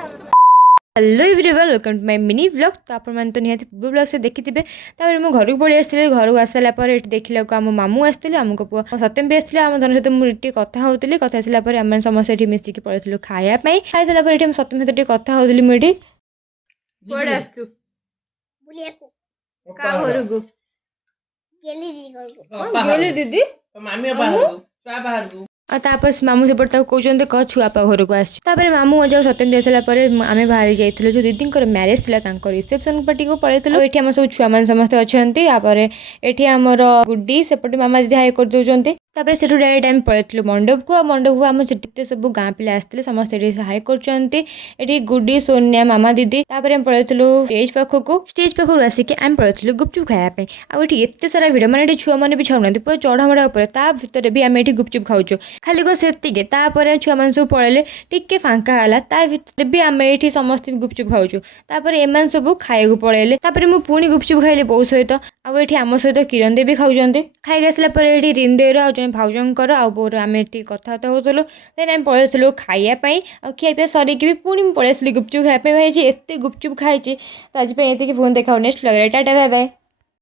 Hello everyone welcome to my mini vlog. तो आप तो निहाती पूर्व ब्लॉग से देखिथे। मैं घर को पलि आसती घर को आसाला देखला आम मामू आसते आमको पुआ सत्यम भी आसते आम धन सहित मुझे कथा होती कथा आसापर आम समस्त ये मिसिकी पलू खायापी खाई सारापर सत्यम सहित कथा होती मुझे कड़े आसचु घर को गेली दीदी तापर मामू सेपटे कहते कह छुआपा घर को आसपर मामू मजा सत्यम दे सारापर आम बाहरी जाइए जो दीदी मैरेज था रिसेप्शन पार्टी को पलैलु ये आम सब छुआ मैंने समस्त अच्छा ये आमर गुड्डी सेपटे मामा दीदी हाई कर दौरान तापर से डायरेक्ट आम पलैलु मंडप को मंडप को आम से सब गाँ पिला आसते समस्त हाई कर गुड्डी सोनिया मामा दीदी तापर आम पलैलु स्टेज पाखक आसिक आम पलैलु गुपचुप खायापी आउे एत सारा भिड़ मैंने छुआ मैंने भी छाऊना पूरा चढ़ामड़ा भितर भी आम ये गुपचुप खाऊँ खाली को सेतिके तापर छुआ मैंने सब पलैले टिके फांका है भितर भी आम ये समस्त गुपचुप खाऊँ तापर एम सब खाया पलैले तापर मुझे पुणी गुपचुप खाइले बोउ सहित आठ आम सहित किरण दे भी खाऊँ खाई आसापर ये रिंदेर आ भाउजंकर आ बोर आम ये कथबार्ता होलु देन आम पलैलु खायापी आ खिया सरिकी भी पुणी पलैसी गुपचुप खायापी भाई एत गुपचुप खाई तो आज ये फोन देखा next vlog tata bye bye.